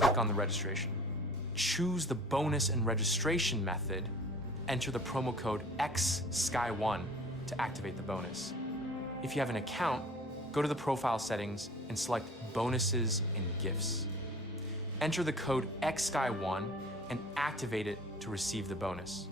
click on the registration. Choose the bonus and registration method. Enter the promo code XSKY1 to activate the bonus. If you have an account, go to the profile settings and select bonuses and gifts. Enter the code XSKY1 and activate it to receive the bonus.